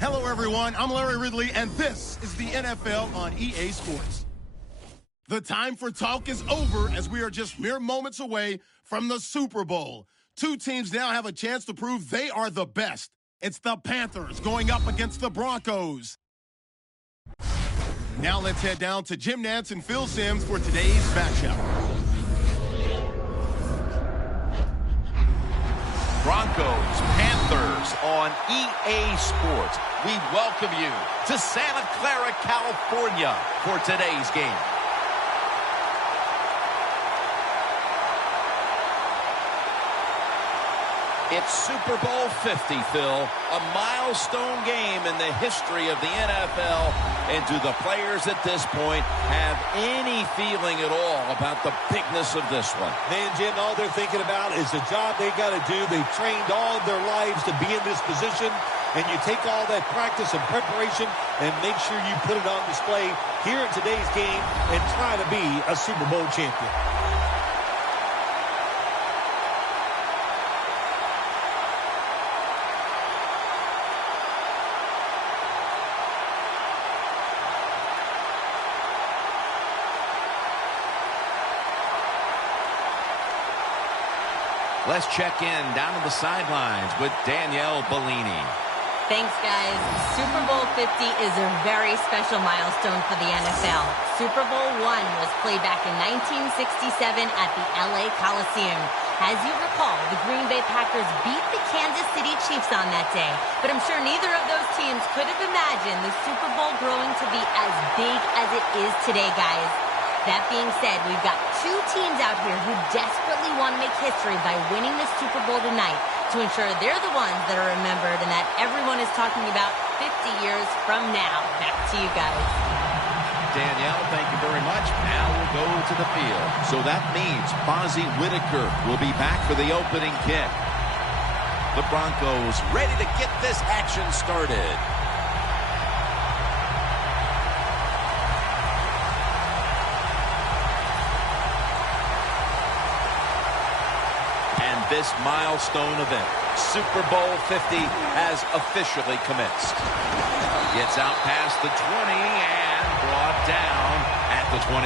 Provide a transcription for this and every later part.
Hello, everyone. I'm Larry Ridley, and this is the NFL on EA Sports. The time for talk is over as we are just mere moments away from the Super Bowl. Two teams now have a chance to prove they are the best. It's the Panthers going up against the Broncos. Now let's head down to Jim Nantz and Phil Simms for today's matchup. Broncos, Panthers on EA Sports. We welcome you to Santa Clara, California for today's game. It's Super Bowl 50, Phil, a milestone game in the history of the NFL. And do the players at this point have any feeling at all about the bigness of this one? Man, Jim, all they're thinking about is the job they got to do. They've trained all of their lives to be in this position. And you take all that practice and preparation and make sure you put it on display here in today's game and try to be a Super Bowl champion. Let's check in down to the sidelines with Danielle Bellini. Thanks, guys. Super Bowl 50 is a very special milestone for the NFL. Super Bowl I was played back in 1967 at the LA Coliseum. As you recall, the Green Bay Packers beat the Kansas City Chiefs on that day. But I'm sure neither of those teams could have imagined the Super Bowl growing to be as big as it is today, guys. That being said, we've got two teams out here who desperately want to make history by winning the Super Bowl tonight to ensure they're the ones that are remembered and that everyone is talking about 50 years from now. Back to you guys. Danielle, thank you very much. Now we'll go to the field. So that means Fozzie Whitaker will be back for the opening kick. The Broncos ready to get this action started. This milestone event, Super Bowl 50, has officially commenced. Gets out past the 20 and brought down at the 24.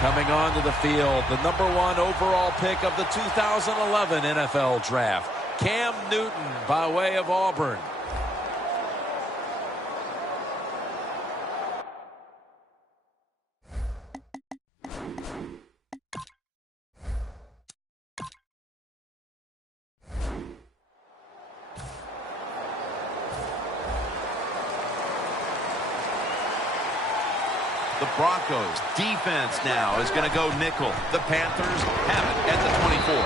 Coming onto the field, the #1 overall pick of the 2011 NFL Draft, Cam Newton by way of Auburn. The Broncos defense now is going to go nickel. The Panthers have it at the 24.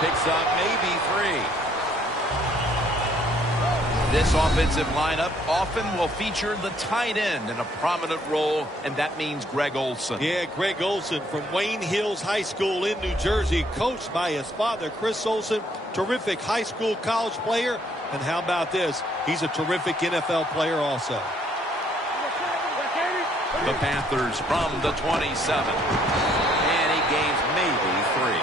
Picks up maybe 3. This offensive lineup often will feature the tight end in a prominent role, and that means Greg Olsen. Yeah, Greg Olsen from Wayne Hills High School in New Jersey, coached by his father, Chris Olsen. Terrific high school college player. And how about this? He's a terrific NFL player also. The Panthers from the 27. And he gains maybe 3.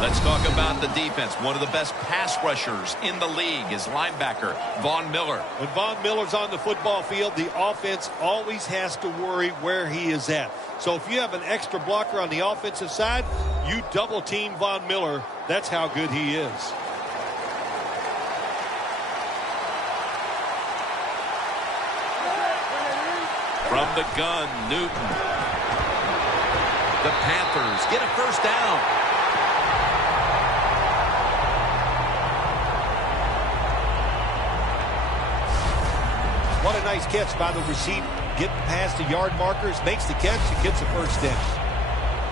Let's talk about the defense. One of the best pass rushers in the league is linebacker Von Miller. When Von Miller's on the football field, the offense always has to worry where he is at. So if you have an extra blocker on the offensive side, you double team Von Miller. That's how good he is. From the gun, Newton. The Panthers get a first down. What a nice catch by the receiver. Getting past the yard markers, makes the catch, and gets a first down.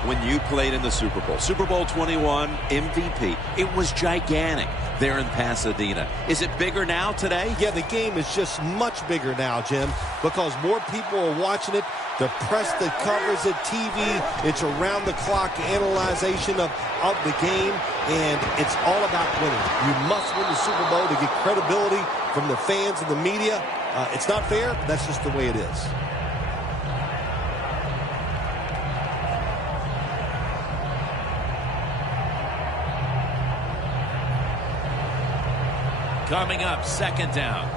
When you played in the Super Bowl, Super Bowl 21 MVP, it was gigantic there in Pasadena. Is it bigger now today? Yeah, the game is just much bigger now, Jim, because more people are watching it. The press that covers it, TV, it's around-the-clock analyzation of the game, and it's all about winning. You must win the Super Bowl to get credibility from the fans and the media. It's not fair, but that's just the way it is. Coming up, second down.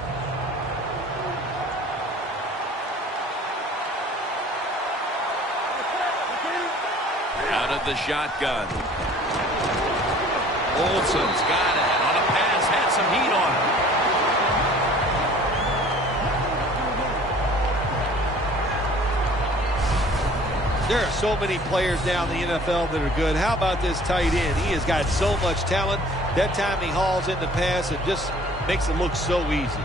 Out of the shotgun. Olsen's got it on a pass, had some heat on it. There are so many players now in the NFL that are good. How about this tight end? He has got so much talent. That time he hauls in the pass and just makes it look so easy.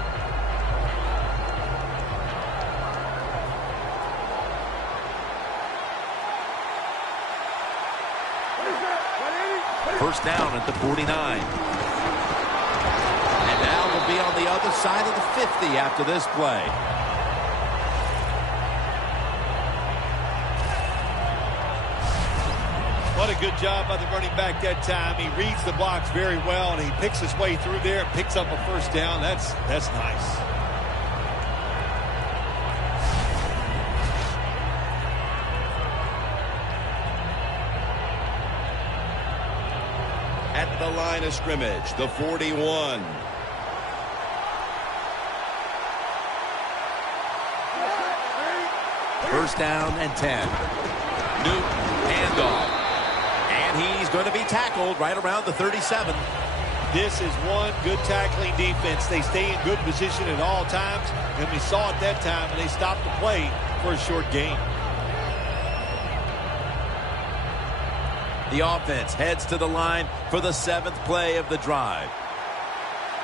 First down at the 49. And now we'll be on the other side of the 50 after this play. What a good job by the running back that time. He reads the blocks very well, and he picks his way through there and picks up a first down. That's nice. At the line of scrimmage, the 41. First down and 10. Newton, handoff. And he's going to be tackled right around the 37. This is one good tackling defense. They stay in good position at all times, and we saw it that time, and they stopped the play for a short gain. The offense heads to the line for the 7th play of the drive.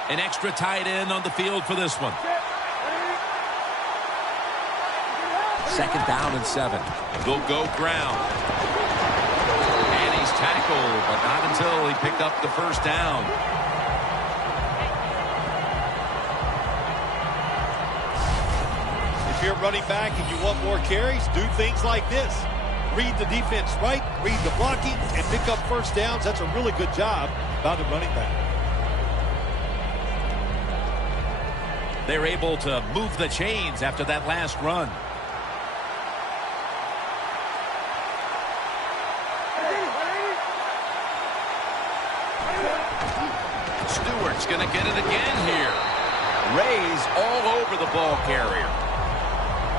An extra tight end on the field for this one. Second down and 7. They'll go ground. And he's tackled, but not until he picked up the first down. If you're running back and you want more carries, do things like this. Read the defense right, read the blocking, and pick up first downs. That's a really good job by the running back. They're able to move the chains after that last run. Stewart's going to get it again here. Ray's all over the ball carrier.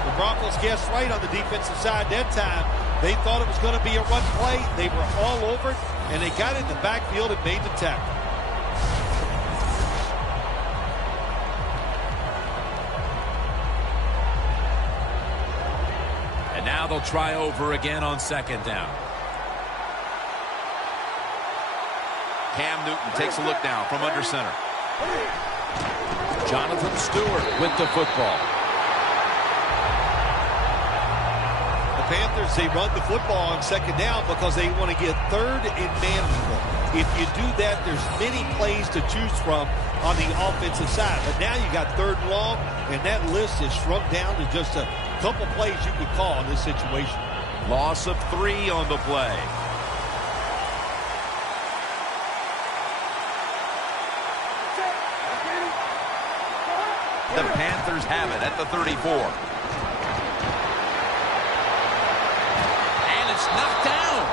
The Broncos guessed right on the defensive side that time. They thought it was going to be a run play. They were all over it, and they got in the backfield and made the tackle. And now they'll try over again on second down. Cam Newton takes a look now from under center. Jonathan Stewart with the football. The Panthers, they run the football on second down because they want to get third and manageable. If you do that, there's many plays to choose from on the offensive side. But now you got third and long, and that list is shrunk down to just a couple plays you could call in this situation. Loss of 3 on the play. The Panthers have it at the 34. And it's knocked down.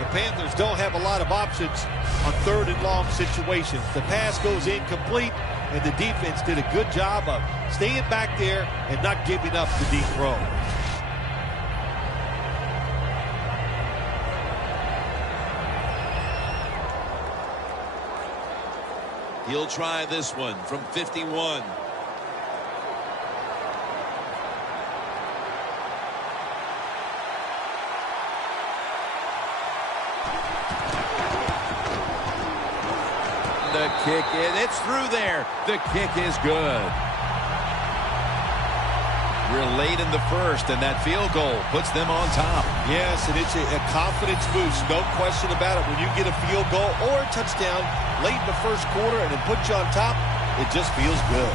The Panthers don't have a lot of options on third and long situations. The pass goes incomplete, and the defense did a good job of staying back there and not giving up the deep throw. He'll try this one from 51. The kick, it's through there. The kick is good. We're late in the first, and that field goal puts them on top. Yes, and it's a confidence boost, no question about it. When you get a field goal or a touchdown late in the first quarter and it puts you on top, it just feels good.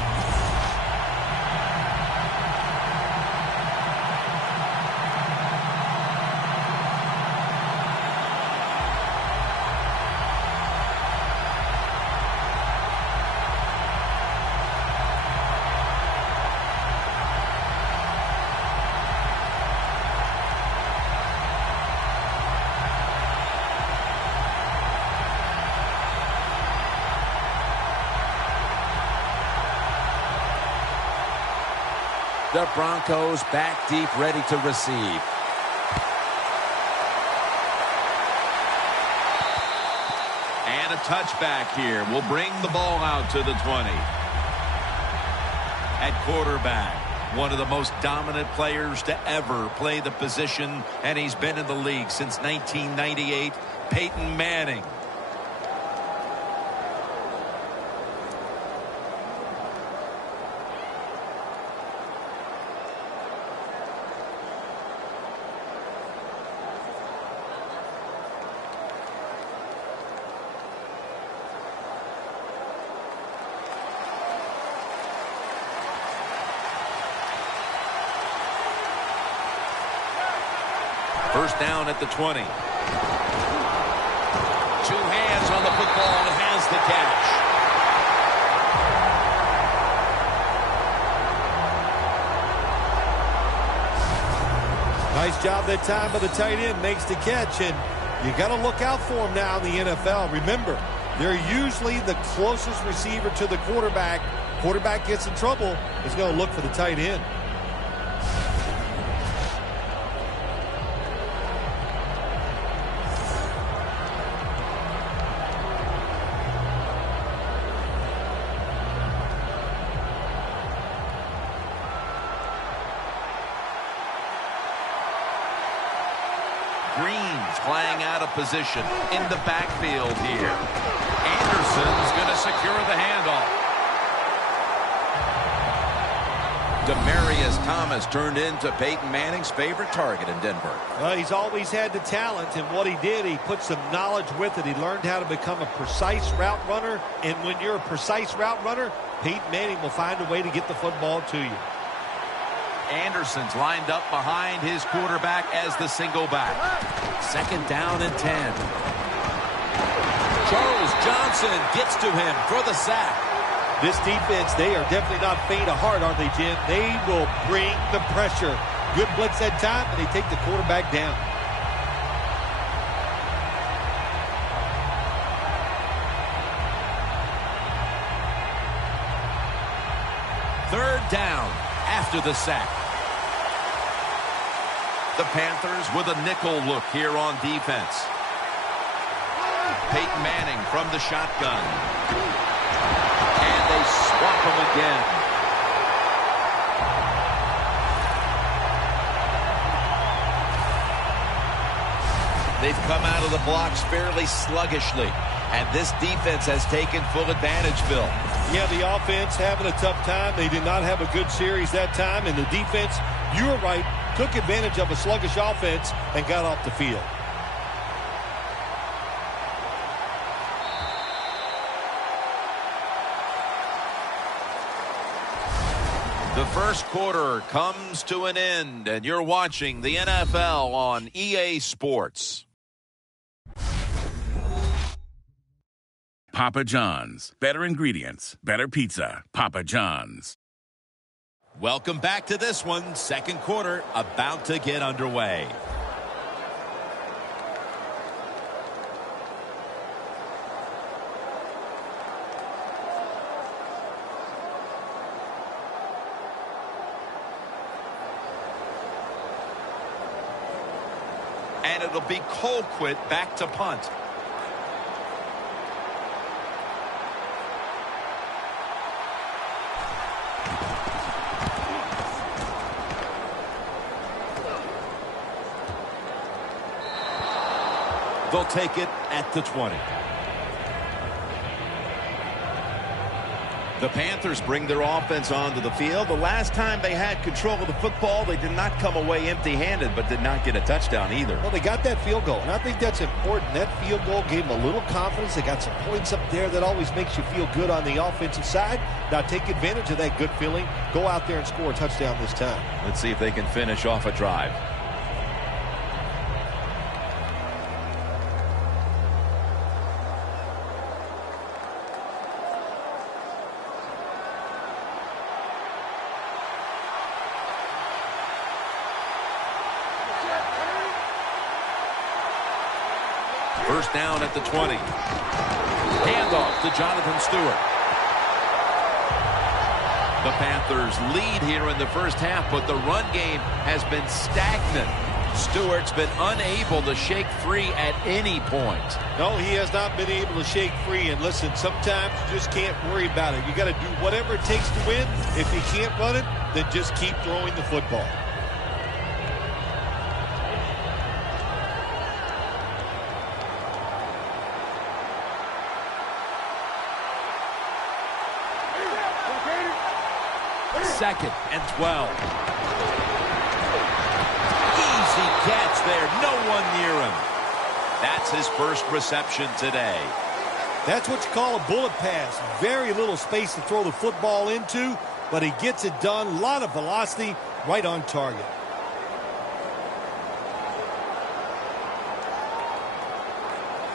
The Broncos back deep, ready to receive. And a touchback here will bring the ball out to the 20. At quarterback, one of the most dominant players to ever play the position, and he's been in the league since 1998, Peyton Manning. First down at the 20. Two hands on the football and has the catch. Nice job that time by the tight end. Makes the catch, and you got to look out for him now in the NFL. Remember, they're usually the closest receiver to the quarterback. Quarterback gets in trouble, he's going to look for the tight end. Playing out of position in the backfield here. Anderson's going to secure the handoff. Demaryius Thomas turned into Peyton Manning's favorite target in Denver. Well, he's always had the talent, and what he did, he put some knowledge with it. He learned how to become a precise route runner, and when you're a precise route runner, Peyton Manning will find a way to get the football to you. Anderson's lined up behind his quarterback as the single back. Second down and 10. Charles Johnson gets to him for the sack. This defense, they are definitely not faint of heart, are they, Jim? They will bring the pressure. Good blitz that time, and they take the quarterback down. Third down after the sack. The Panthers with a nickel look here on defense. Peyton Manning from the shotgun. And they swap him again. They've come out of the blocks fairly sluggishly. And this defense has taken full advantage, Phil. Yeah, the offense having a tough time. They did not have a good series that time. And the defense, you were right, took advantage of a sluggish offense and got off the field. The first quarter comes to an end, and you're watching the NFL on EA Sports. Papa John's. Better ingredients, better pizza. Papa John's. Welcome back to this one. Second quarter about to get underway. And it'll be Colquitt back to punt. They'll take it at the 20. The Panthers bring their offense onto the field. The last time they had control of the football, they did not come away empty-handed, but did not get a touchdown either. Well, they got that field goal, and I think that's important. That field goal gave them a little confidence. They got some points up there that always makes you feel good on the offensive side. Now take advantage of that good feeling. Go out there and score a touchdown this time. Let's see if they can finish off a drive. First down at the 20. Handoff to Jonathan Stewart. The Panthers lead here in the first half, but the run game has been stagnant. Stewart's been unable to shake free at any point. No, he has not been able to shake free. And listen, sometimes you just can't worry about it. You got to do whatever it takes to win. If you can't run it, then just keep throwing the football. Second and 12. Easy catch there. No one near him. That's his first reception today. That's what you call a bullet pass. Very little space to throw the football into, but he gets it done. A lot of velocity, right on target.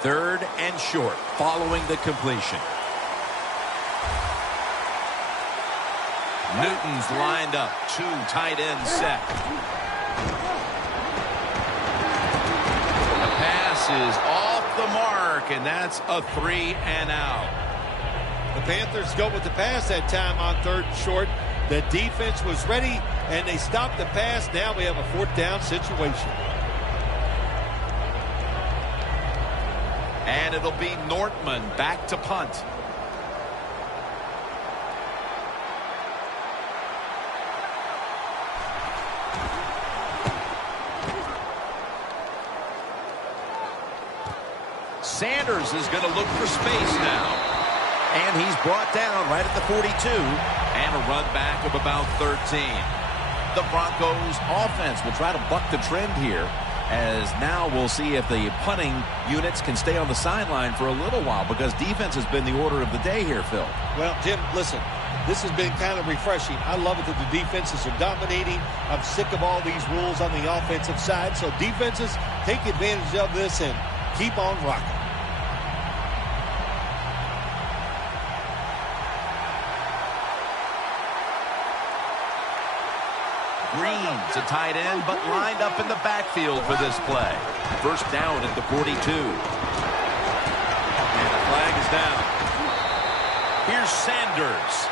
Third and short following the completion. Newton's lined up. Two tight ends set. The pass is off the mark, and that's a 3 and out. The Panthers go with the pass that time on third and short. The defense was ready, and they stopped the pass. Now we have a fourth down situation. And it'll be Nortman back to punt. Sanders is going to look for space now. And he's brought down right at the 42. And a run back of about 13. The Broncos offense will try to buck the trend here, as now we'll see if the punting units can stay on the sideline for a little while, because defense has been the order of the day here, Phil. Well, Jim, listen, this has been kind of refreshing. I love it that the defenses are dominating. I'm sick of all these rules on the offensive side. So defenses, take advantage of this and keep on rocking. Green's a tight end, but lined up in the backfield for this play. First down at the 42. And the flag is down. Here's Sanders.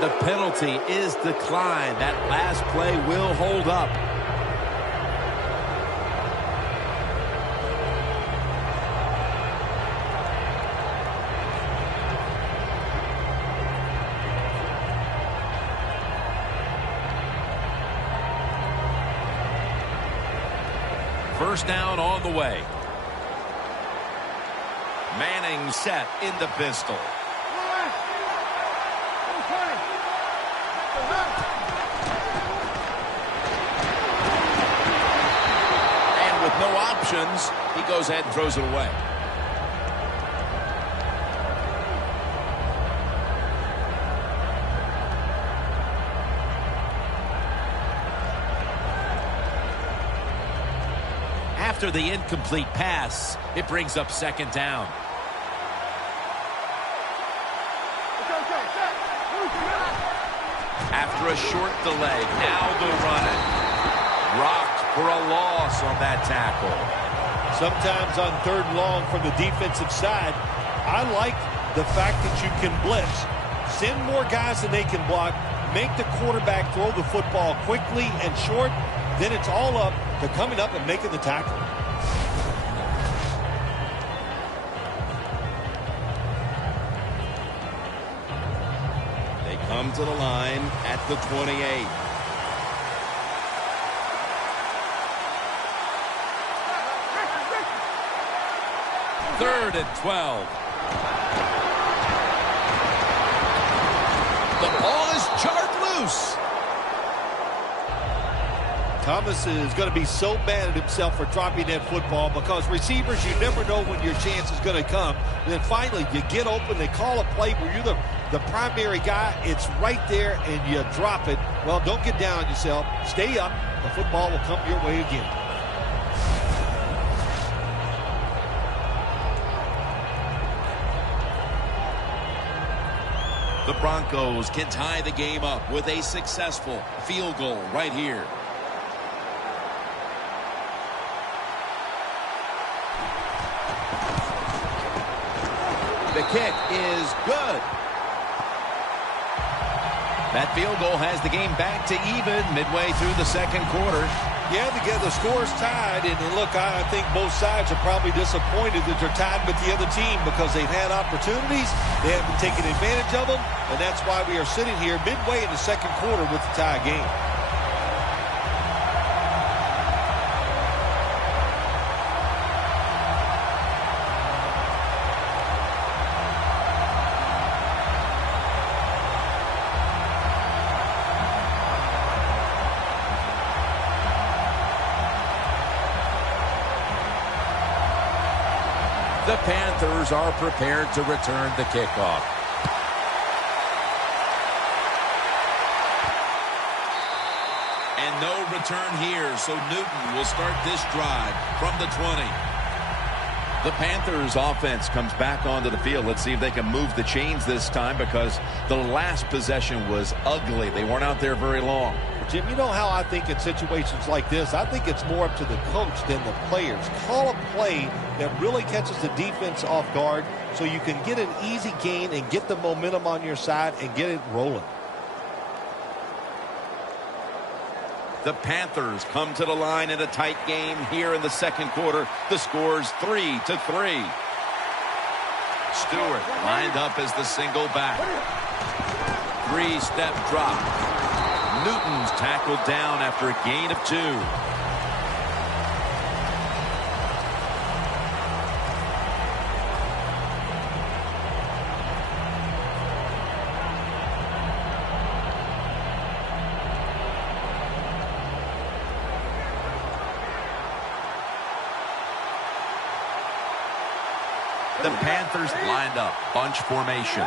The penalty is declined. That last play will hold up. First down on the way. Manning set in the pistol. And with no options, he goes ahead and throws it away. After the incomplete pass, it brings up second down. After a short delay, now they'll run it. Rocked for a loss on that tackle. Sometimes on third and long from the defensive side, I like the fact that you can blitz. Send more guys than they can block. Make the quarterback throw the football quickly and short. Then it's all up to coming up and making the tackle. They come to the line at the 28. Third and 12. The ball is jarred loose. Thomas is going to be so mad at himself for dropping that football, because receivers, you never know when your chance is going to come. And then finally, you get open, they call a play where you're the primary guy. It's right there, and you drop it. Well, don't get down on yourself. Stay up. The football will come your way again. The Broncos can tie the game up with a successful field goal right here. The kick is good. That field goal has the game back to even midway through the second quarter. Yeah, the score's tied, and look, I think both sides are probably disappointed that they're tied with the other team because they've had opportunities, they haven't taken advantage of them, and that's why we are sitting here midway in the second quarter with the tie game. The Panthers are prepared to return the kickoff. And no return here, so Newton will start this drive from the 20. The Panthers offense comes back onto the field. Let's see if they can move the chains this time because the last possession was ugly. They weren't out there very long. Jim, you know how I think in situations like this, I think it's more up to the coach than the players. Call a play that really catches the defense off guard so you can get an easy gain and get the momentum on your side and get it rolling. The Panthers come to the line in a tight game here in the second quarter. The score's 3-3. Stewart lined up as the single back. Three-step drop. Newton's tackled down after a gain of 2. The Panthers lined up, bunch formation.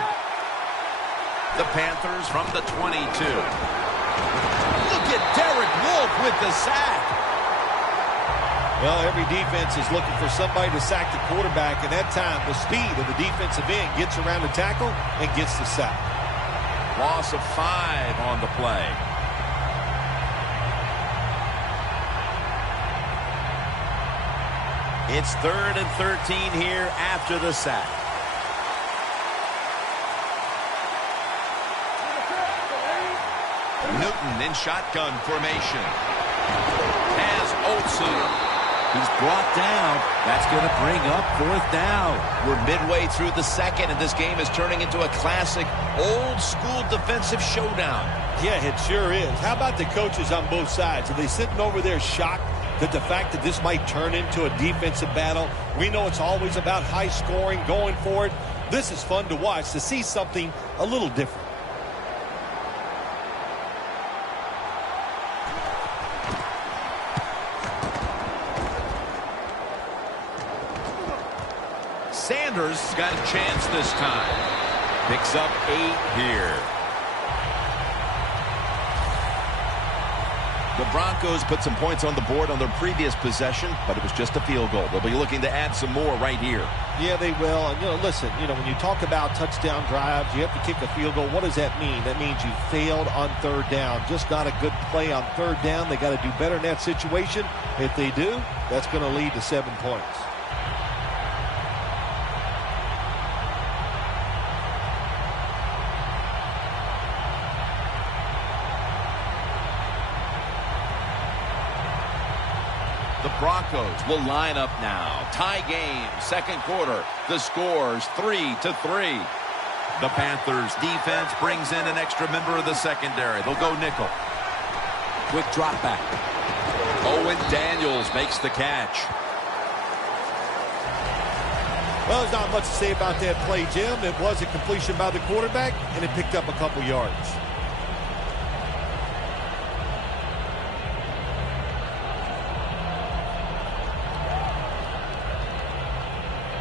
The Panthers from the 22. Look at Derek Wolfe with the sack. Well, every defense is looking for somebody to sack the quarterback, and that time the speed of the defensive end gets around the tackle and gets the sack. Loss of 5 on the play. It's 3rd and 13 here after the sack. Newton in shotgun formation. Has Olsen. He's brought down. That's going to bring up 4th down. We're midway through the second, and this game is turning into a classic old-school defensive showdown. Yeah, it sure is. How about the coaches on both sides? Are they sitting over there shocked that the fact that this might turn into a defensive battle? We know it's always about high scoring, going for it. This is fun to watch, to see something a little different. Sanders got a chance this time. Picks up 8 here. The Broncos put some points on the board on their previous possession, but it was just a field goal. They'll be looking to add some more right here. Yeah, they will. And, listen, when you talk about touchdown drives, you have to kick a field goal. What does that mean? That means you failed on 3rd down. Just not a good play on 3rd down. They got to do better in that situation. If they do, that's going to lead to 7 points. The Broncos will line up now. Tie game, second quarter. The score's 3-3. The Panthers defense brings in an extra member of the secondary. They'll go nickel. Quick drop back. Owen Daniels makes the catch. Well, there's not much to say about that play, Jim. It was a completion by the quarterback, and it picked up a couple yards.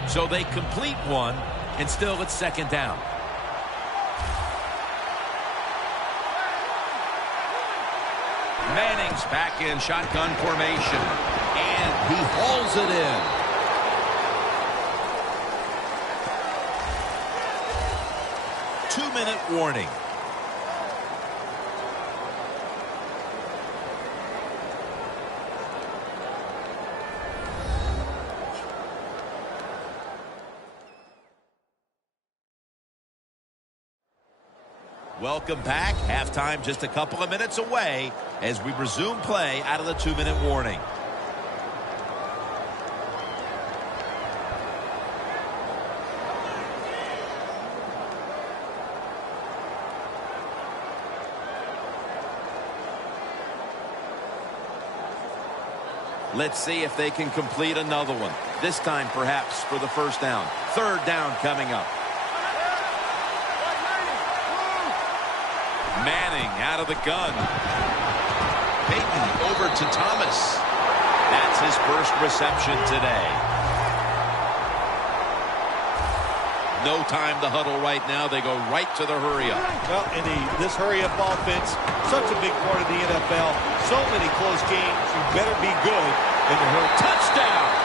So they complete one, and still it's 2nd down. Manning's back in shotgun formation, and he hauls it in. 2-minute warning. Welcome back. Halftime just a couple of minutes away as we resume play out of the 2-minute warning. Let's see if they can complete another one. This time, perhaps, for the first down. Third down coming up. Manning out of the gun. Peyton over to Thomas. That's his first reception today. No time to huddle right now. They go right to the hurry-up. Well, and this hurry-up offense, such a big part of the NFL. So many close games. You better be good in the hurry. Touchdown!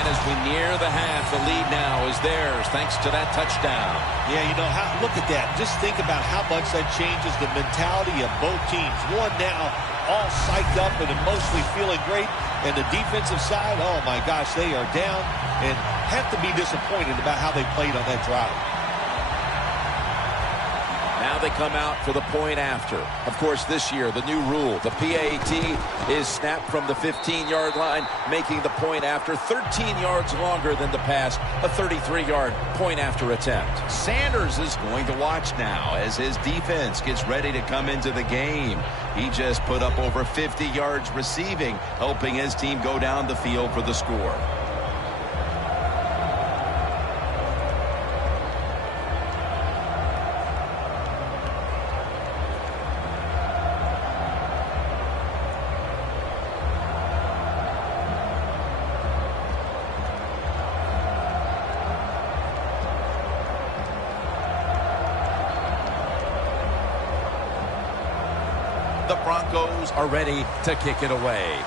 And as we near the half, the lead now is theirs thanks to that touchdown. Yeah, you know, look at that. Just think about how much that changes the mentality of both teams. One now all psyched up and emotionally feeling great. And the defensive side, oh my gosh, they are down and have to be disappointed about how they played on that drive. Now they come out for the point after. Of course, this year, the new rule, the PAT, is snapped from the 15-yard line, making the point after 13 yards longer than the pass, a 33-yard point after attempt. Sanders is going to watch now as his defense gets ready to come into the game. He just put up over 50 yards receiving, helping his team go down the field for the score. The Broncos are ready to kick it away.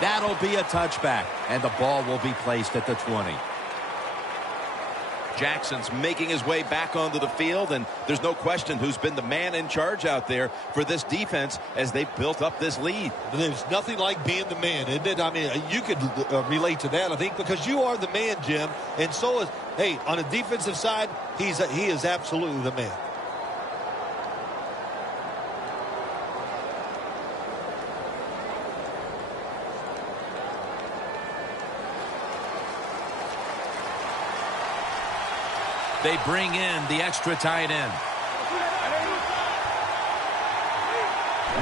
That'll be a touchback, and the ball will be placed at the 20. Jackson's making his way back onto the field, and there's no question who's been the man in charge out there for this defense as they've built up this lead. There's nothing like being the man, isn't it? I mean, you could relate to that, I think, because you are the man, Jim, and so is, hey, on the defensive side, he is absolutely the man. They bring in the extra tight end.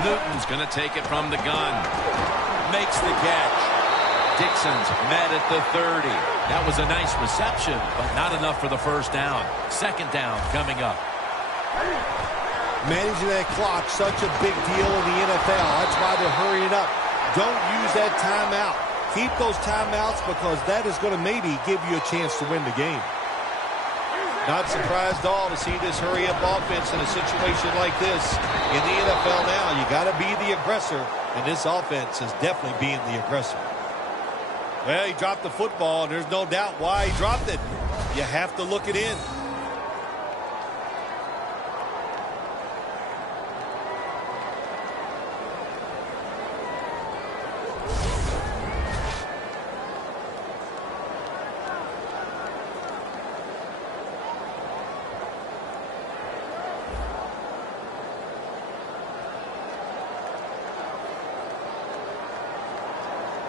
Newton's going to take it from the gun. Makes the catch. Dixon's met at the 30. That was a nice reception, but not enough for the first down. Second down coming up. Managing that clock, such a big deal in the NFL. That's why they're hurrying up. Don't use that timeout. Keep those timeouts because that is going to maybe give you a chance to win the game. Not surprised at all to see this hurry-up offense in a situation like this in the NFL now. You got to be the aggressor, and this offense is definitely being the aggressor. Well, he dropped the football, and there's no doubt why he dropped it. You have to look it in.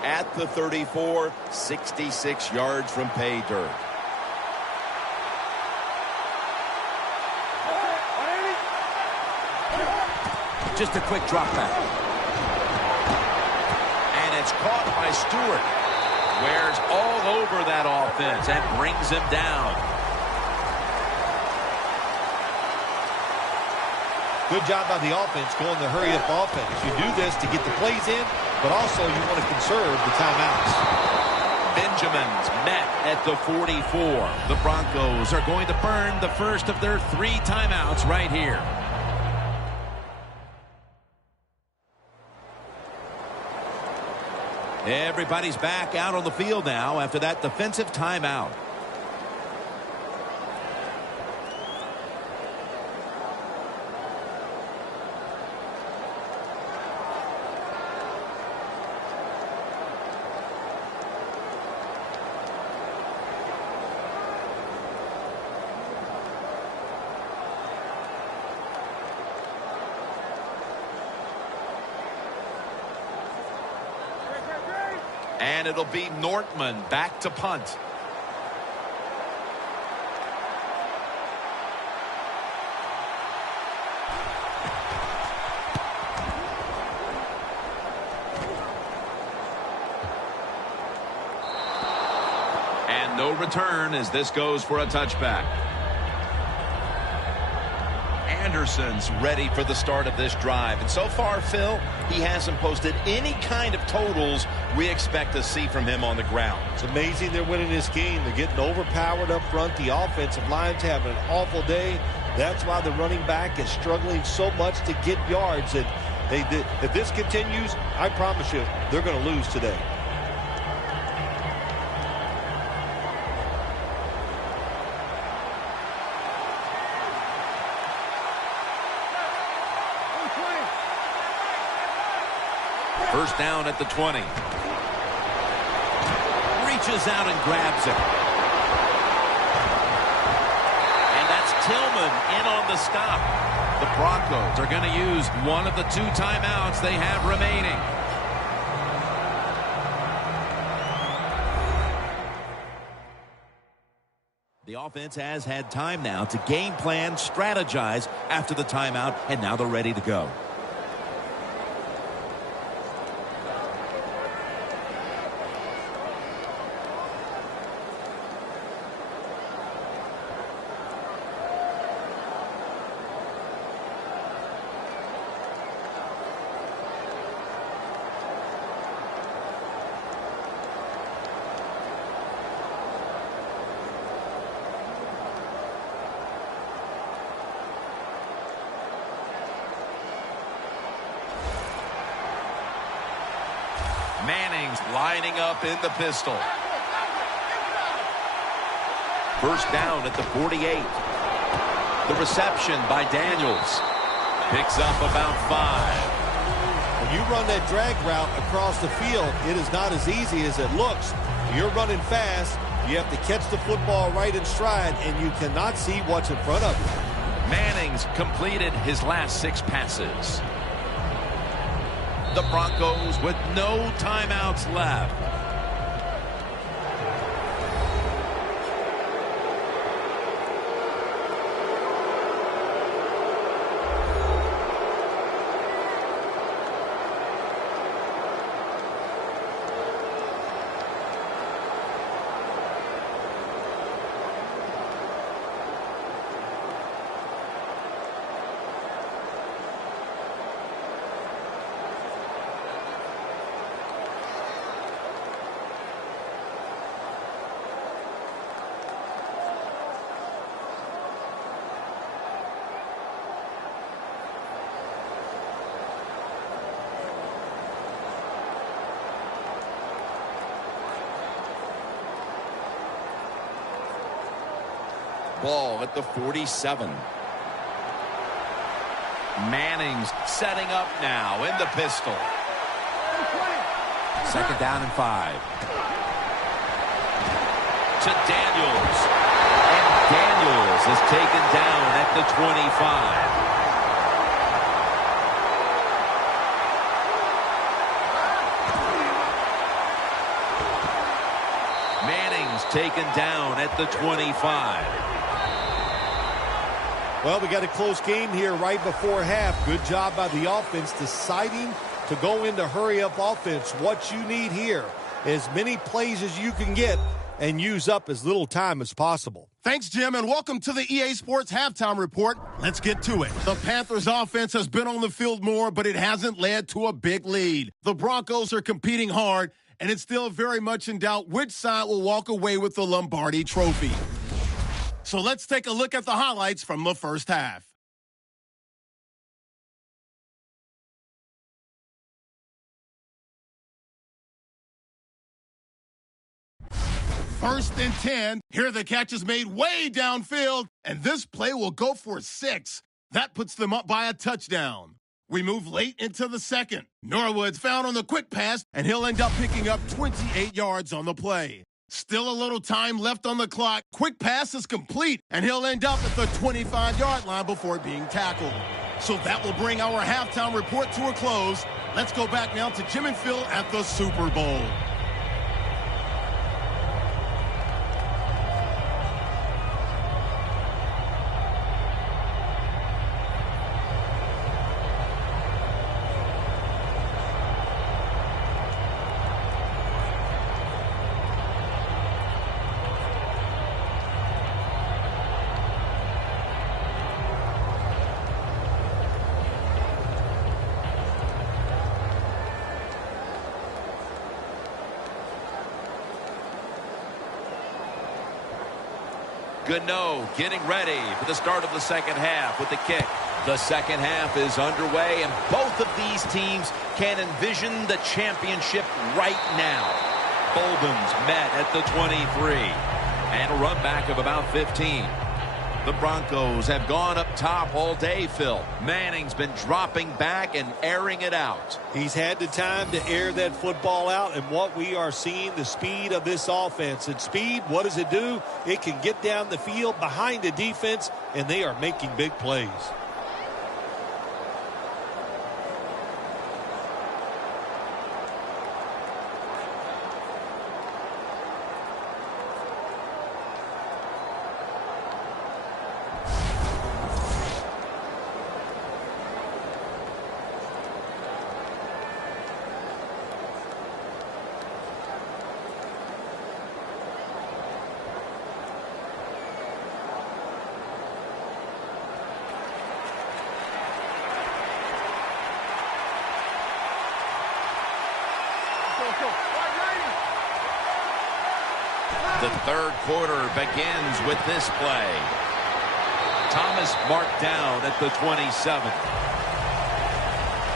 At the 34, 66 yards from pay dirt. Just a quick drop back. And it's caught by Stewart. Wears all over that offense and brings him down. Good job by the offense going the hurry-up offense. You do this to get the plays in, but also you want to conserve the timeouts. Benjamin's met at the 44. The Broncos are going to burn the first of their 3 timeouts right here. Everybody's back out on the field now after that defensive timeout. And it'll be Nortman back to punt. And no return as this goes for a touchback. Anderson's ready for the start of this drive. And so far, Phil, he hasn't posted any kind of totals we expect to see from him on the ground. It's amazing they're winning this game. They're getting overpowered up front. The offensive line's having an awful day. That's why the running back is struggling so much to get yards. And if this continues, I promise you, they're going to lose today. First down at the 20. Reaches out and grabs it. And that's Tillman in on the stop. The Broncos are going to use one of the 2 timeouts they have remaining. The offense has had time now to game plan, strategize after the timeout, and now they're ready to go. Manning's lining up in the pistol. First down at the 48. The reception by Daniels. Picks up about 5. When you run that drag route across the field, it is not as easy as it looks. You're running fast. You have to catch the football right in stride, and you cannot see what's in front of you. Manning's completed his last 6 passes. The Broncos with no timeouts left. Ball at the 47. Manning's setting up now in the pistol. Second down and 5. To Daniels. And Daniels is taken down at the 25. Manning's taken down at the 25. Well, we got a close game here right before half. Good job by the offense deciding to go into hurry-up offense. What you need here, as many plays as you can get and use up as little time as possible. Thanks, Jim, and welcome to the EA Sports Halftime Report. Let's get to it. The Panthers offense has been on the field more, but it hasn't led to a big lead. The Broncos are competing hard, and it's still very much in doubt which side will walk away with the Lombardi Trophy. So let's take a look at the highlights from the first half. First and 10. Here the catch is made way downfield, and this play will go for 6. That puts them up by a touchdown. We move late into the second. Norwood's found on the quick pass, and he'll end up picking up 28 yards on the play. Still a little time left on the clock. Quick pass is complete, and he'll end up at the 25-yard line before being tackled. So that will bring our halftime report to a close. Let's go back now to Jim and Phil at the Super Bowl. Gano getting ready for the start of the second half with the kick. The second half is underway, and both of these teams can envision the championship right now. Bolden's met at the 23, and a run back of about 15. The Broncos have gone up top all day, Phil. Manning's been dropping back and airing it out. He's had the time to air that football out, and what we are seeing, the speed of this offense. And speed, what does it do? It can get down the field behind the defense, and they are making big plays. The third quarter begins with this play. Thomas marked down at the 27.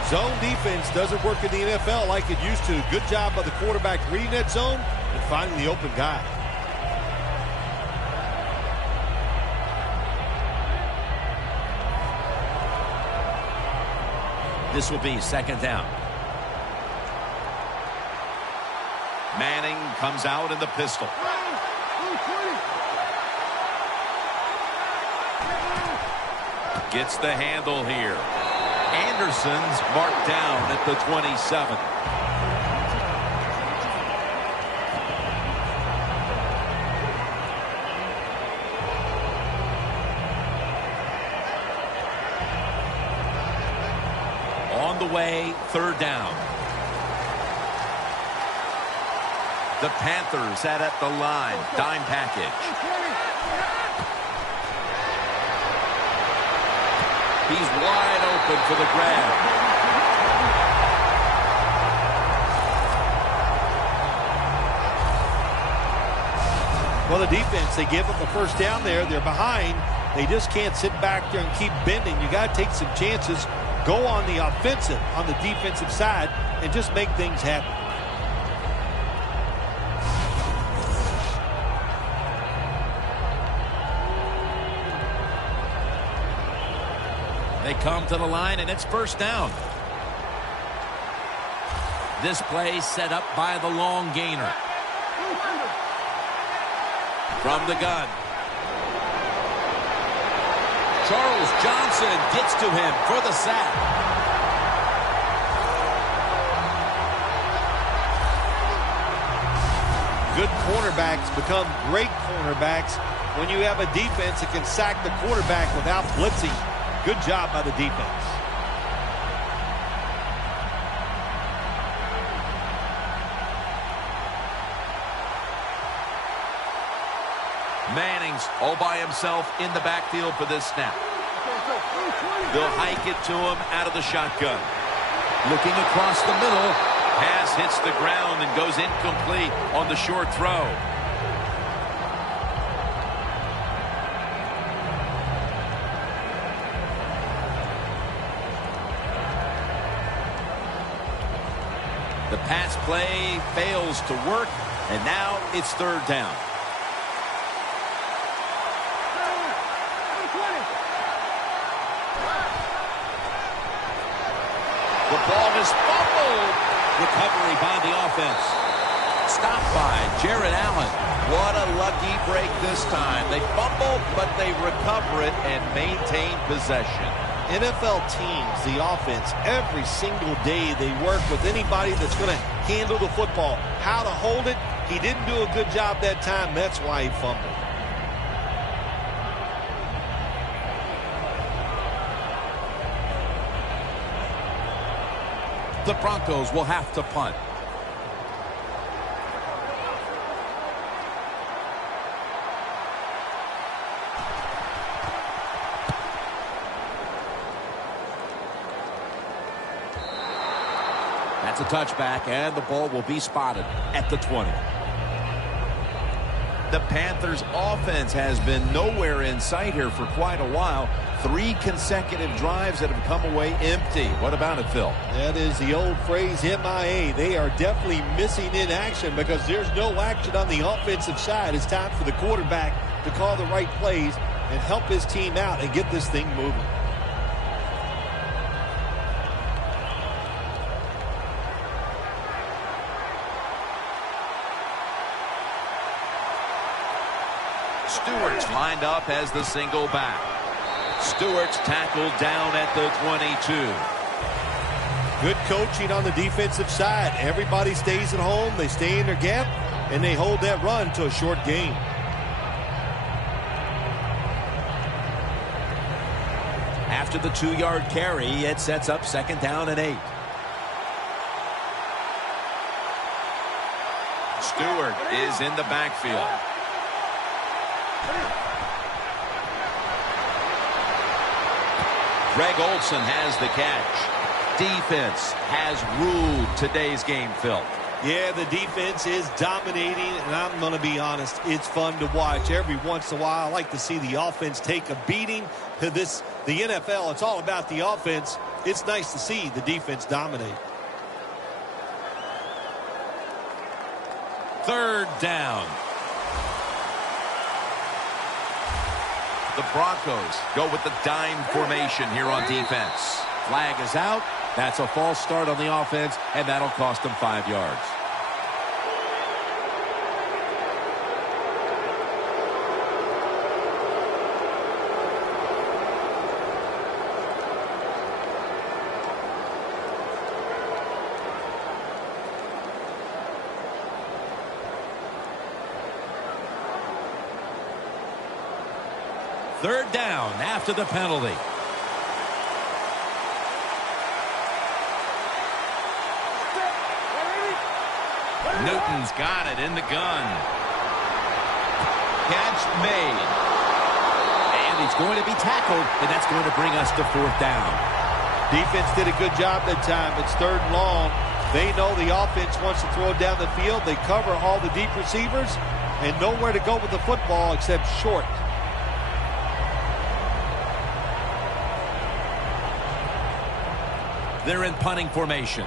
Zone defense doesn't work in the NFL like it used to. Good job by the quarterback reading that zone and finding the open guy. This will be second down. Manning comes out in the pistol. Gets the handle here. Anderson's marked down at the 27. On the way, third down. The Panthers at the line. Dime package. He's wide open for the grab. Well, the defense, they give up the first down there. They're behind. They just can't sit back there and keep bending. You got to take some chances. Go on the offensive, on the defensive side, and just make things happen. They come to the line, and it's first down. This play set up by the long gainer. From the gun. Charles Johnson gets to him for the sack. Good cornerbacks become great cornerbacks when you have a defense that can sack the quarterback without blitzing. Good job by the defense. Manning's all by himself in the backfield for this snap. They'll hike it to him out of the shotgun. Looking across the middle. Pass hits the ground and goes incomplete on the short throw. The pass play fails to work, and now it's third down. The ball is fumbled. Recovery by the offense. Stopped by Jared Allen. What a lucky break this time. They fumble, but they recover it and maintain possession. NFL teams, the offense, every single day they work with anybody that's going to handle the football. How to hold it, he didn't do a good job that time. That's why he fumbled. The Broncos will have to punt. That's a touchback, and the ball will be spotted at the 20. The Panthers offense has been nowhere in sight here for quite a while. 3 consecutive drives that have come away empty. What about it, Phil? That is the old phrase, MIA. They are definitely missing in action because there's no action on the offensive side. It's time for the quarterback to call the right plays and help his team out and get this thing moving. Stewart's lined up as the single back. Stewart's tackled down at the 22. Good coaching on the defensive side. Everybody stays at home. They stay in their gap, and they hold that run to a short gain. After the 2-yard carry, it sets up 2nd down and 8. Stewart is in the backfield. Greg Olsen has the catch. Defense has ruled today's game, Phil. Yeah, the defense is dominating, and I'm going to be honest, it's fun to watch. Every once in a while, I like to see the offense take a beating. The NFL, it's all about the offense. It's nice to see the defense dominate. 3rd down. The Broncos go with the dime formation here on defense. Flag is out. That's a false start on the offense, and that'll cost them 5 yards. Third down after the penalty. Newton's got it in the gun. Catch made. And he's going to be tackled, and that's going to bring us to 4th down. Defense did a good job that time. It's 3rd and long. They know the offense wants to throw it down the field. They cover all the deep receivers and nowhere to go with the football except short. They're in punting formation.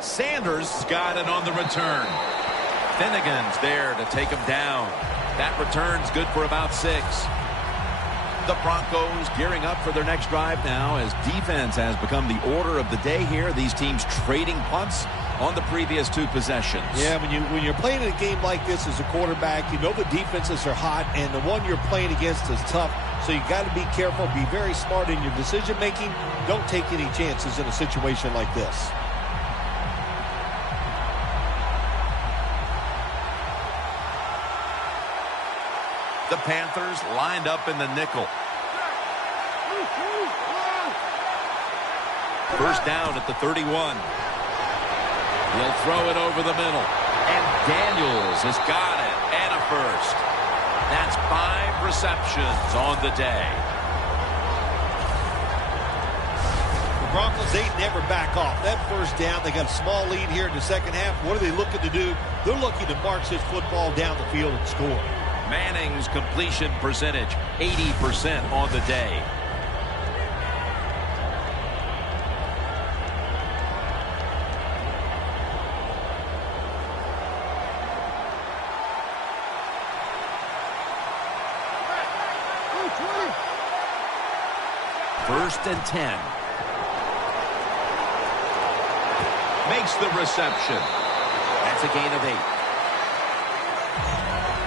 Sanders got it on the return. Finnegan's there to take him down. That return's good for about 6. The Broncos gearing up for their next drive now as defense has become the order of the day here. These teams trading punts on the previous 2 possessions. Yeah, when you're playing in a game like this as a quarterback, you know the defenses are hot, and the one you're playing against is tough. So you got to be careful, be very smart in your decision making. Don't take any chances in a situation like this. The Panthers lined up in the nickel. First down at the 31. He'll throw it over the middle. And Daniels has got it. And a first. That's 5 receptions on the day. The Broncos, they never back off. That first down, they got a small lead here in the second half. What are they looking to do? They're looking to march this football down the field and score. Manning's completion percentage, 80% on the day. First and 10. Makes the reception. That's a gain of 8.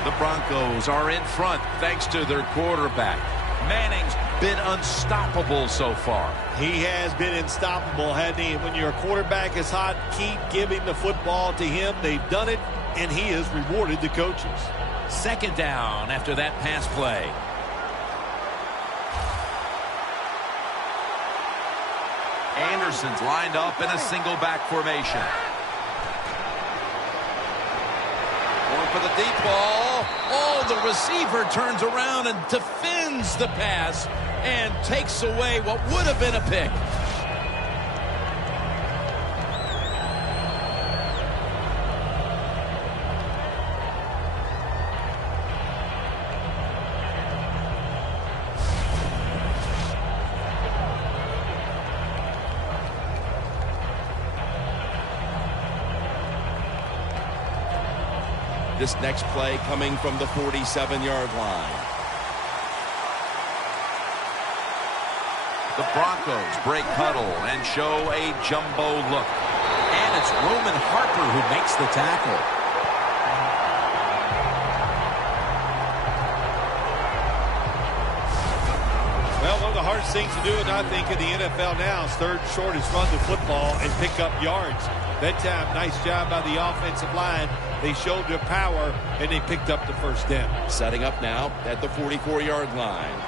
The Broncos are in front thanks to their quarterback. Manning's been unstoppable so far. He has been unstoppable, hasn't he? When your quarterback is hot, keep giving the football to him. They've done it, and he has rewarded the coaches. 2nd down after that pass play. Anderson's lined up in a single back formation. for the deep ball. Oh, the receiver turns around and defends the pass and takes away what would have been a pick. This next play coming from the 47-yard line. The Broncos break huddle and show a jumbo look. And it's Roman Harper who makes the tackle. Well, one of the hardest things to do, and I think, in the NFL now is third shortest run the football and pick up yards. That time, nice job by the offensive line. They showed their power, and they picked up the first down. Setting up now at the 44-yard line.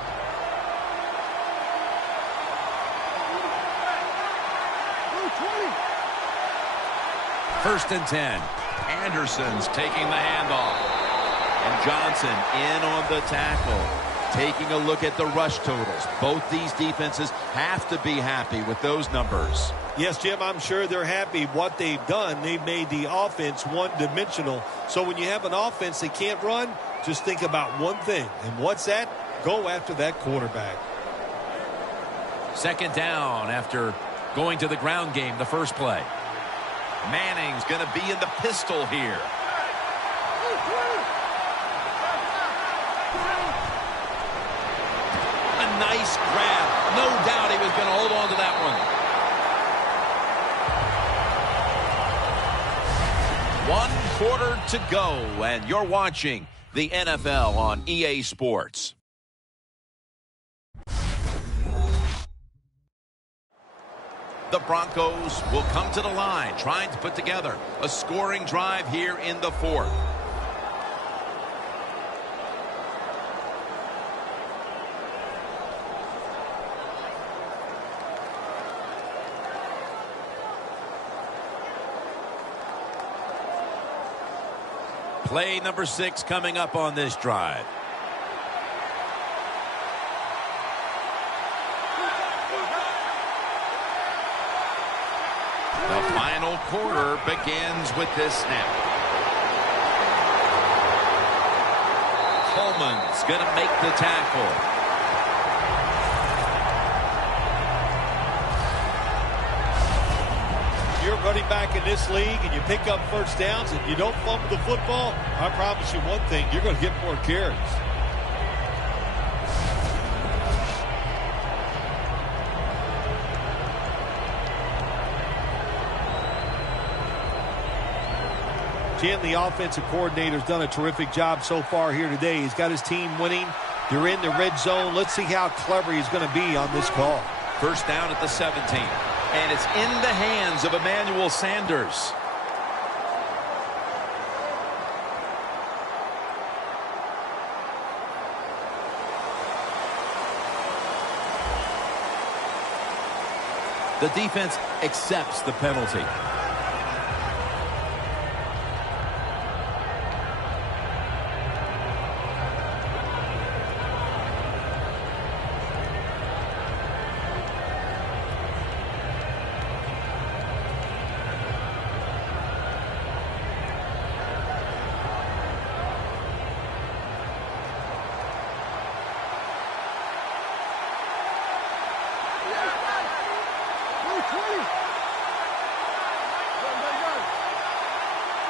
First and 10. Anderson's taking the handoff. And Johnson in on the tackle. Taking a look at the rush totals. Both these defenses have to be happy with those numbers. Yes, Jim, I'm sure they're happy what they've done. They've made the offense one-dimensional. So when you have an offense that can't run, just think about one thing. And what's that? Go after that quarterback. Second down after going to the ground game the first play. Manning's going to be in the pistol here. A nice grab. No doubt he was going to hold on to that one. 1 quarter to go, and you're watching the NFL on EA Sports. The Broncos will come to the line, trying to put together a scoring drive here in the fourth. Play number 6 coming up on this drive. The final quarter begins with this snap. Coleman's going to make the tackle. You're running back in this league and you pick up first downs and you don't fumble the football, I promise you one thing, you're going to get more carries. Jim, the offensive coordinator's done a terrific job so far here today. He's got his team winning. They're in the red zone. Let's see how clever he's going to be on this call. First down at the 17. And it's in the hands of Emmanuel Sanders. The defense accepts the penalty.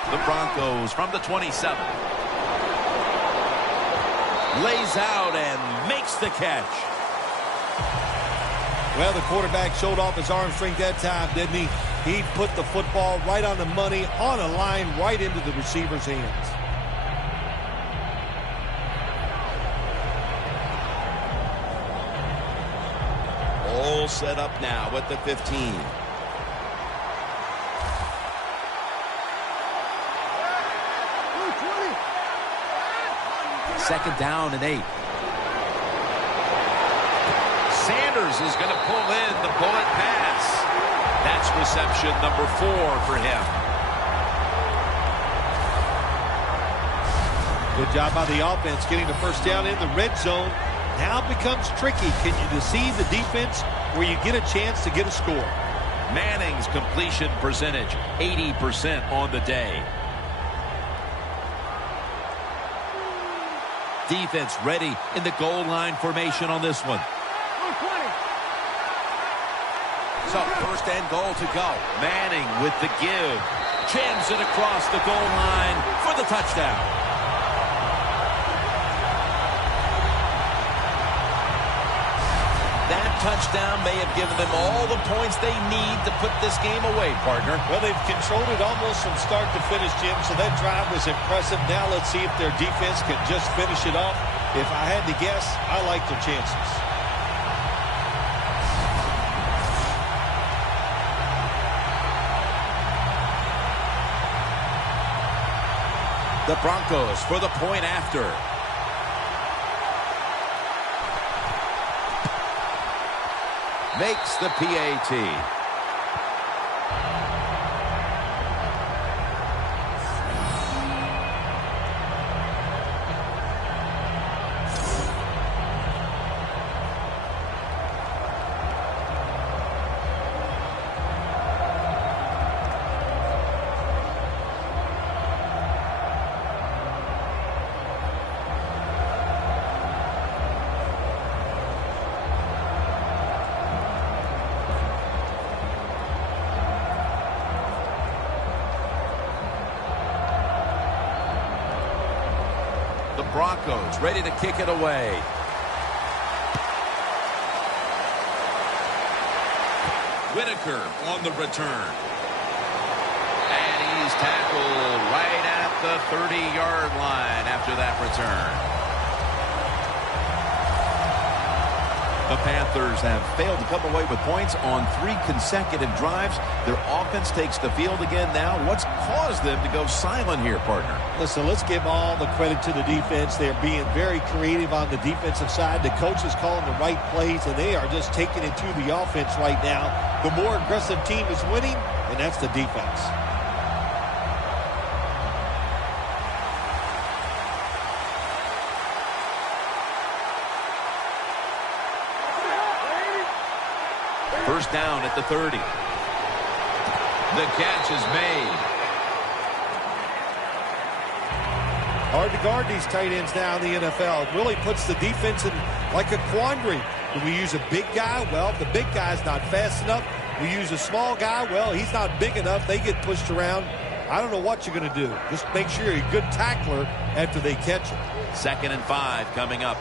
The Broncos from the 27. Lays out and makes the catch. Well, the quarterback showed off his arm strength that time, didn't he? He put the football right on the money, on a line, right into the receiver's hands. All set up now at the 15. Second down and 8. Sanders is going to pull in the bullet pass. That's reception number 4 for him. Good job by the offense getting the first down in the red zone. Now it becomes tricky. Can you deceive the defense where you get a chance to get a score? Manning's completion percentage, 80% on the day. Defense ready in the goal line formation on this one. So first and goal to go. Manning with the give. Jams it across the goal line for the touchdown. That touchdown may have given them all the points they need to put this game away, partner. Well, they've controlled it almost from start to finish, Jim, so that drive was impressive. Now let's see if their defense can just finish it off. If I had to guess, I like their chances. The Broncos for the point after. Makes the PAT. Broncos ready to kick it away. Whitaker on the return. And he's tackled right at the 30-yard line after that return. The Panthers have failed to come away with points on 3 consecutive drives. Their offense takes the field again now. What's caused them to go silent here, partner? Listen, let's give all the credit to the defense. They're being very creative on the defensive side. The coach is calling the right plays, and they are just taking it to the offense right now. The more aggressive team is winning, and that's the defense. First down at the 30. The catch is made. Hard to guard these tight ends now in the NFL. It really puts the defense in like a quandary. Do we use a big guy? Well, if the big guy's not fast enough. We use a small guy. Well, he's not big enough. They get pushed around. I don't know what you're going to do. Just make sure you're a good tackler after they catch it. 2nd and 5 coming up.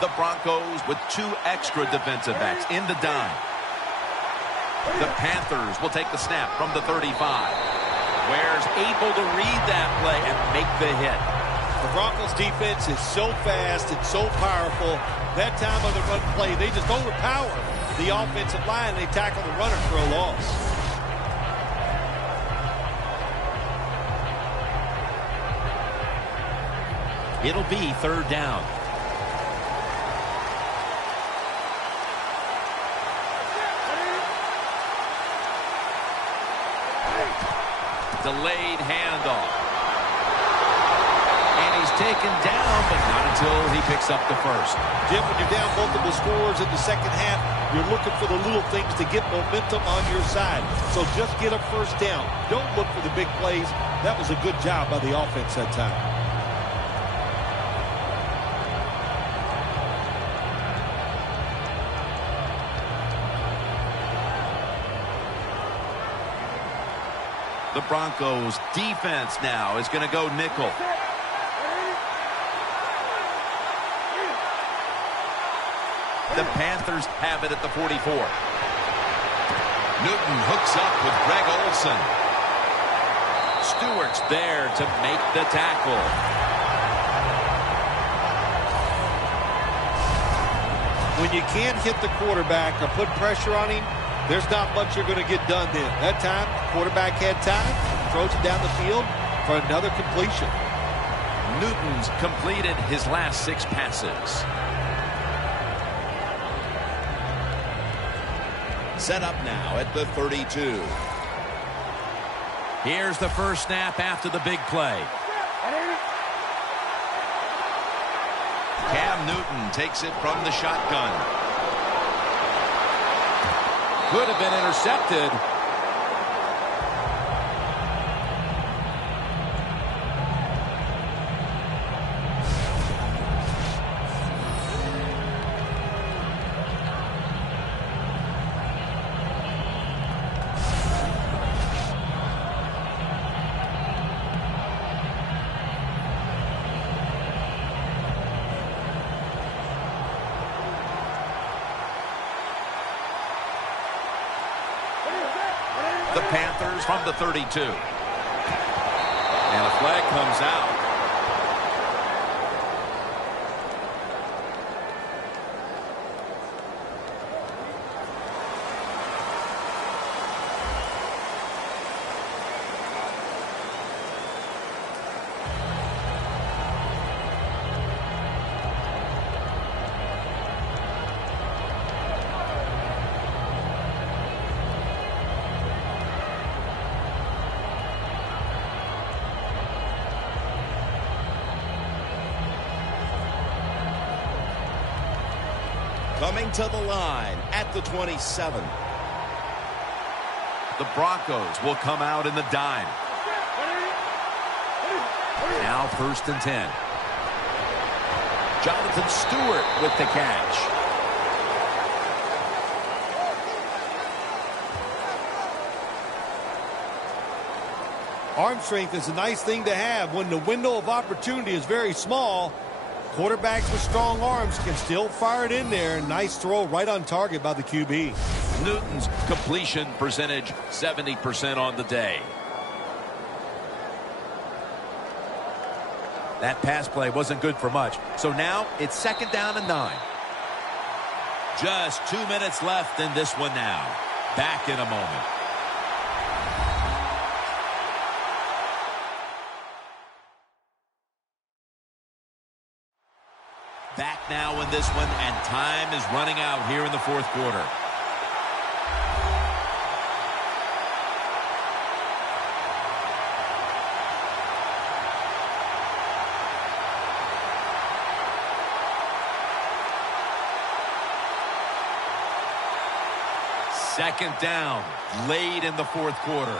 The Broncos with 2 extra defensive backs in the dime. The Panthers will take the snap from the 35. Ware's able to read that play and make the hit. The Broncos defense is so fast and so powerful. That time on the run play, they just overpower the offensive line. They tackle the runner for a loss. It'll be 3rd down. Delayed handoff. And he's taken down, but not until he picks up the first. Jim, when you're down multiple scores in the second half, you're looking for the little things to get momentum on your side. So just get a first down. Don't look for the big plays. That was a good job by the offense that time. The Broncos defense now is going to go nickel. The Panthers have it at the 44. Newton hooks up with Greg Olsen. Stewart's there to make the tackle. When you can't hit the quarterback or put pressure on him, there's not much you're going to get done then. That time, the quarterback had time, throws it down the field for another completion. Newton's completed his last 6 passes. Set up now at the 32. Here's the first snap after the big play. Cam Newton takes it from the shotgun. Could have been intercepted. The Panthers from the 32. And a flag comes out. Coming to the line at the 27. The Broncos will come out in the dime. Now 1st and 10. Jonathan Stewart with the catch. Arm strength is a nice thing to have when the window of opportunity is very small. Quarterbacks with strong arms can still fire it in there. Nice throw right on target by the QB. Newton's completion percentage 70% on the day. That pass play wasn't good for much. So now it's 2nd down and 9. Just 2 minutes left in this one now. Back in a moment. Back now in this one, and time is running out here in the 4th quarter. Second down, late in the 4th quarter.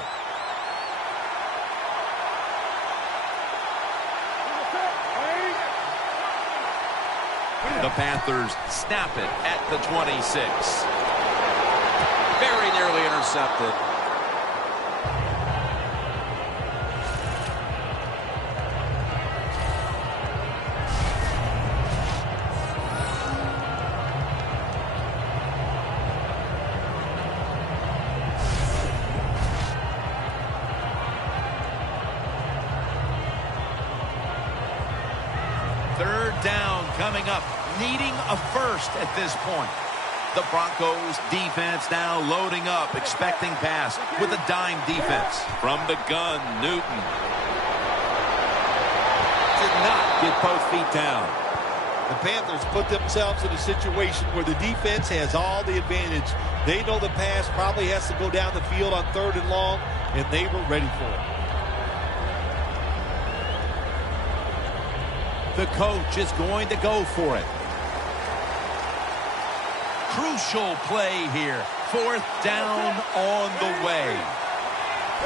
The Panthers snap it at the 26. Very nearly intercepted. Third down coming up. Needing a first at this point. The Broncos defense now loading up, expecting pass with a dime defense. From the gun, Newton. Did not get both feet down. The Panthers put themselves in a situation where the defense has all the advantage. They know the pass probably has to go down the field on 3rd and long, and they were ready for it. The coach is going to go for it. Crucial play here. 4th down on the way.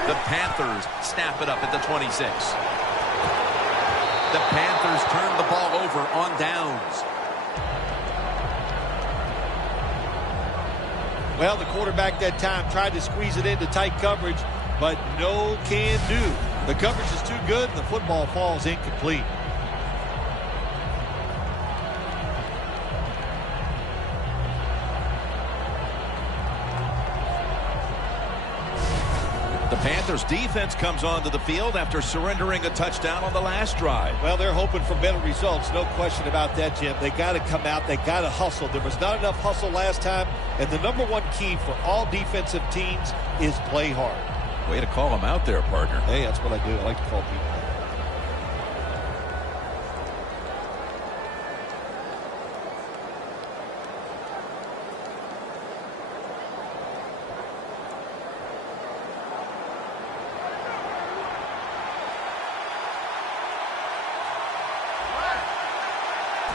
The Panthers snap it up at the 26. The Panthers turn the ball over on downs. Well, the quarterback that time tried to squeeze it into tight coverage, but no can do. The coverage is too good, and the football falls incomplete. The Panthers defense comes onto the field after surrendering a touchdown on the last drive. Well, they're hoping for better results. No question about that, Jim. They got to come out. They got to hustle. There was not enough hustle last time. And the #1 key for all defensive teams is play hard. Way to call them out there, partner. Hey, that's what I do. I like to call people out.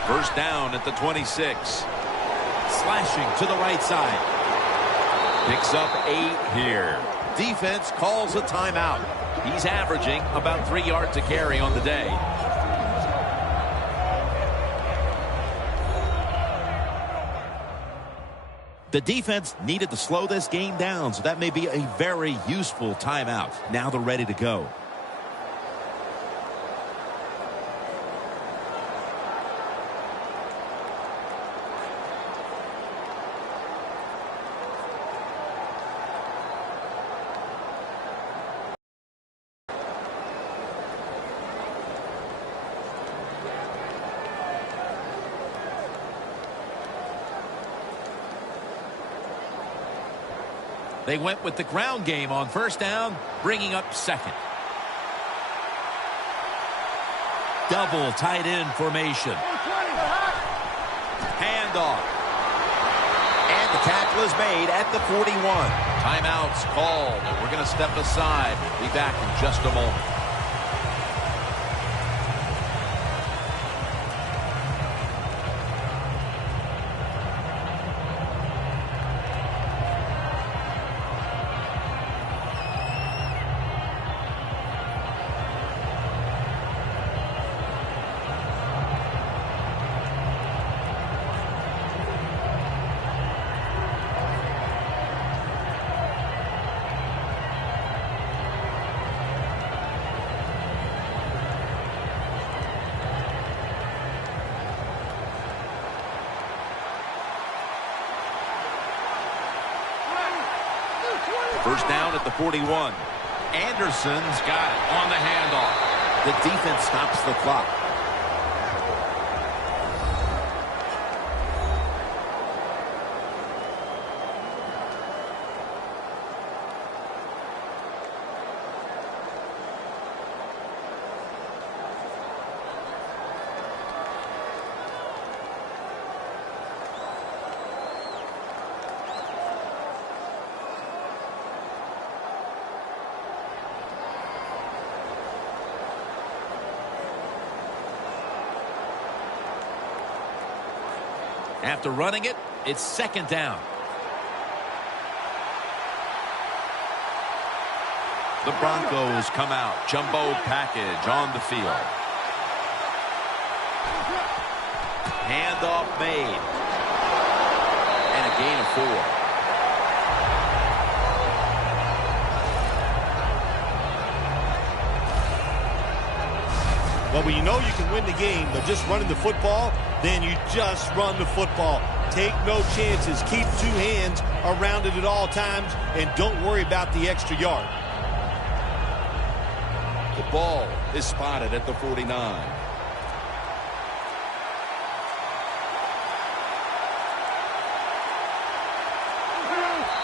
First down at the 26. Slashing to the right side. Picks up 8 here. Defense calls a timeout. He's averaging about 3 yards a carry on the day. The defense needed to slow this game down, so that may be a very useful timeout. Now they're ready to go. They went with the ground game on first down, bringing up second. Double tight end formation. Handoff. And the tackle is made at the 41. Timeouts called, and we're going to step aside. Be back in just a moment. First down at the 41. Anderson's got it on the handoff. The defense stops the clock. After running it, it's second down. The Broncos come out. Jumbo package on the field. Handoff made. And a gain of 4. Well, when you know you can win the game, but just running the football, then you just run the football. Take no chances. Keep 2 hands around it at all times, and don't worry about the extra yard. The ball is spotted at the 49.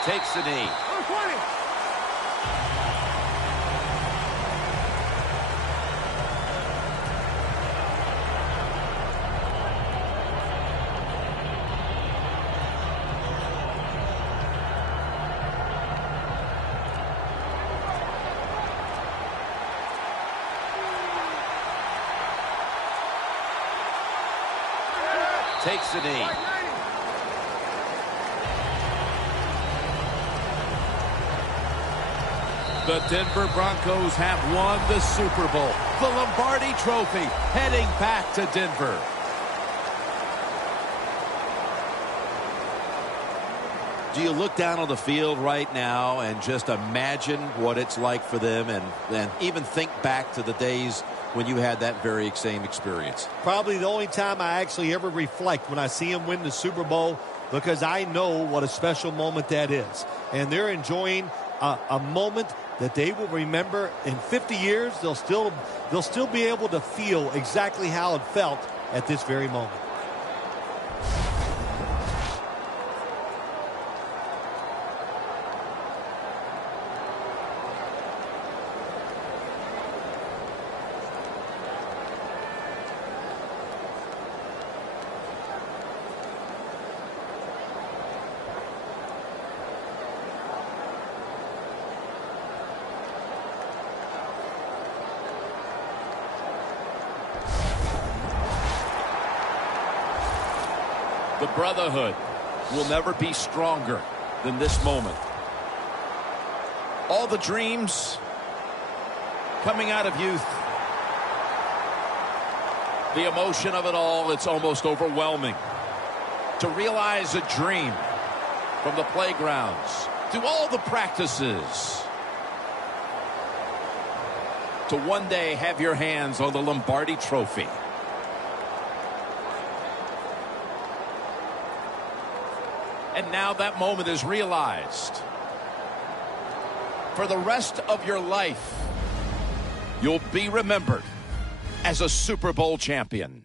Takes the knee. Takes the knee. The Denver Broncos have won the Super Bowl. The Lombardi Trophy heading back to Denver. Do you look down on the field right now and just imagine what it's like for them and even think back to the days when you had that very same experience? Probably the only time I actually ever reflect when I see them win the Super Bowl, because I know what a special moment that is. And they're enjoying a moment that they will remember in 50 years. They'll still be able to feel exactly how it felt at this very moment. The brotherhood will never be stronger than this moment. All the dreams coming out of youth. The emotion of it all, it's almost overwhelming. To realize a dream from the playgrounds, through all the practices, to one day have your hands on the Lombardi Trophy. And now that moment is realized. For the rest of your life, you'll be remembered as a Super Bowl champion.